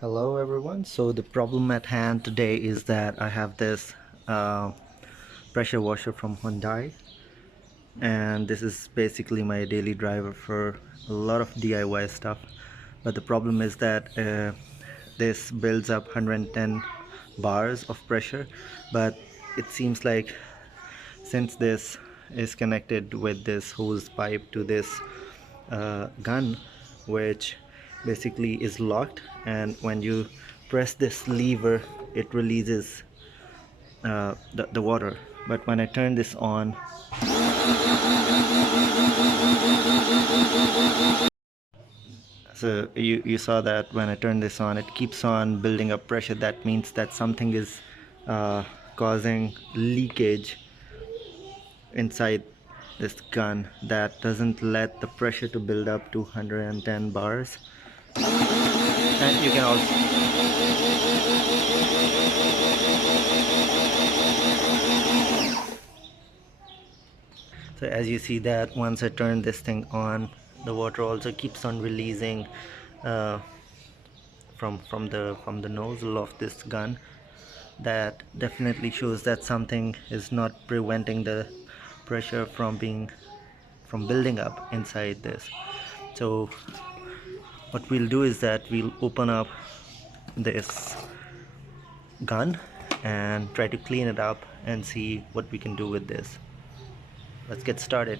Hello everyone. So the problem at hand today is that I have this uh, pressure washer from Hyundai, and this is basically my daily driver for a lot of DIY stuff. But the problem is that this builds up 110 bars of pressure, but it seems like since this is connected with this hose pipe to this gun, which basically is locked, and when you press this lever it releases the water. But when I turn this on, so you saw that when I turn this on, it keeps on building up pressure. That means that something is causing leakage inside this gun that doesn't let the pressure to build up to 110 bars. And you can also, so as you see that once I turn this thing on, the water also keeps on releasing uh, from the nozzle of this gun. That definitely shows that something is not preventing the pressure from building up inside this. So what we'll do is that we'll open up this gun and try to clean it up and see what we can do with this. Let's get started.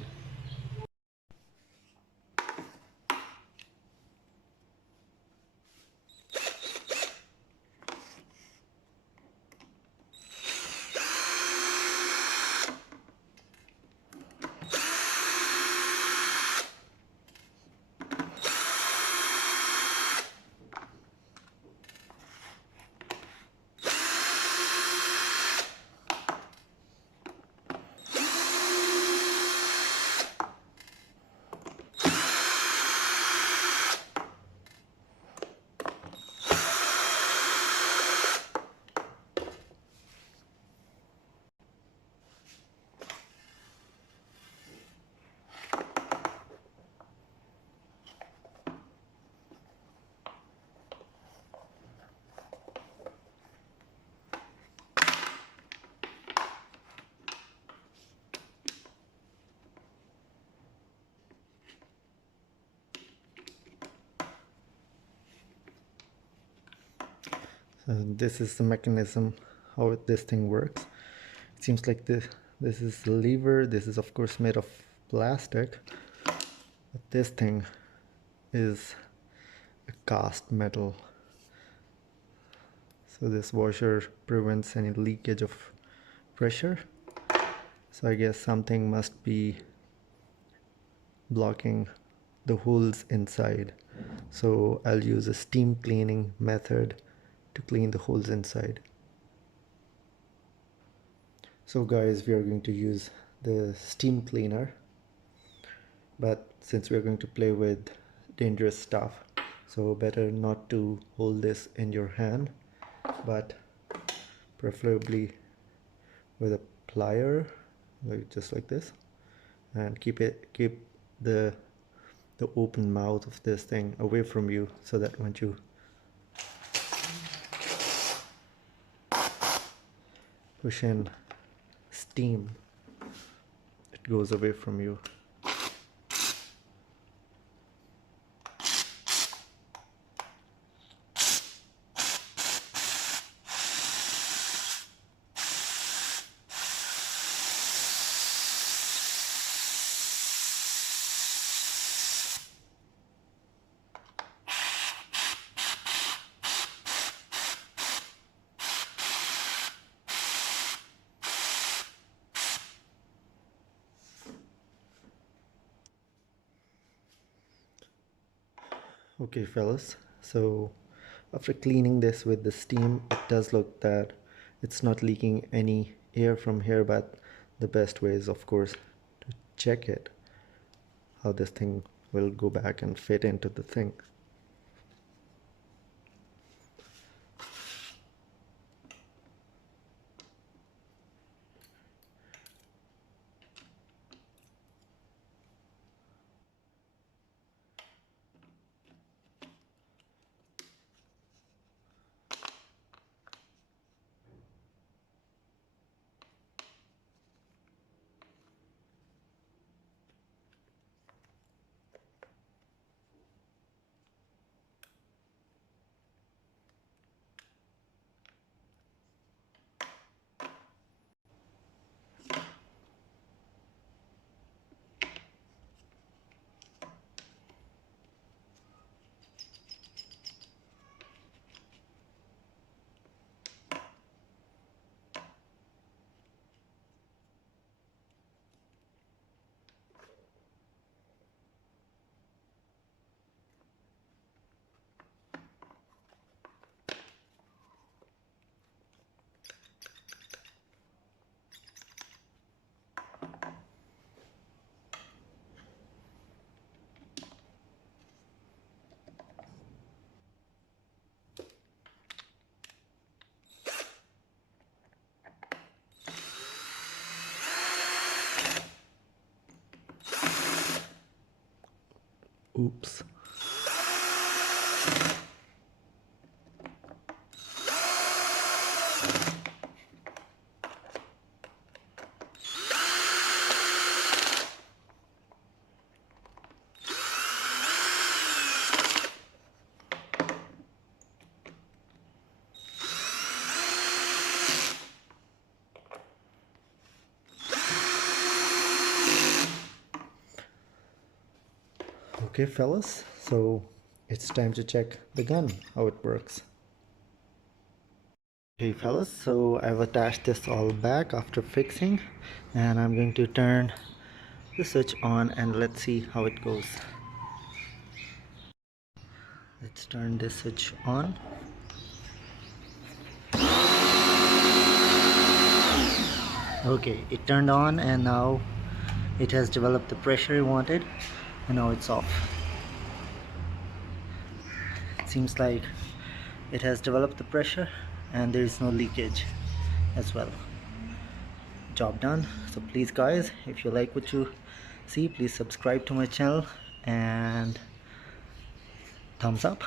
So this is the mechanism how this thing works. It seems like this is the lever. This is of course made of plastic, but this thing is a cast metal. So this washer prevents any leakage of pressure. So I guess something must be blocking the holes inside. So I'll use a steam cleaning method to clean the holes inside. So guys, we are going to use the steam cleaner, but since we are going to play with dangerous stuff, so better not to hold this in your hand, but preferably with a plier, like just like this, and keep the open mouth of this thing away from you, so that when you push in steam, it goes away from you. Okay fellas, so after cleaning this with the steam, it does look that it's not leaking any air from here, but the best way is of course to check it, how this thing will go back and fit into the thing. Oops. Okay fellas, so it's time to check the gun, how it works. Okay fellas, so I've attached this all back after fixing, and I'm going to turn the switch on and let's see how it goes. Let's turn this switch on. Okay, it turned on and now it has developed the pressure we wanted, and now it's off. It seems like it has developed the pressure and there is no leakage as well. Job done. So please guys, if you like what you see, please subscribe to my channel and thumbs up.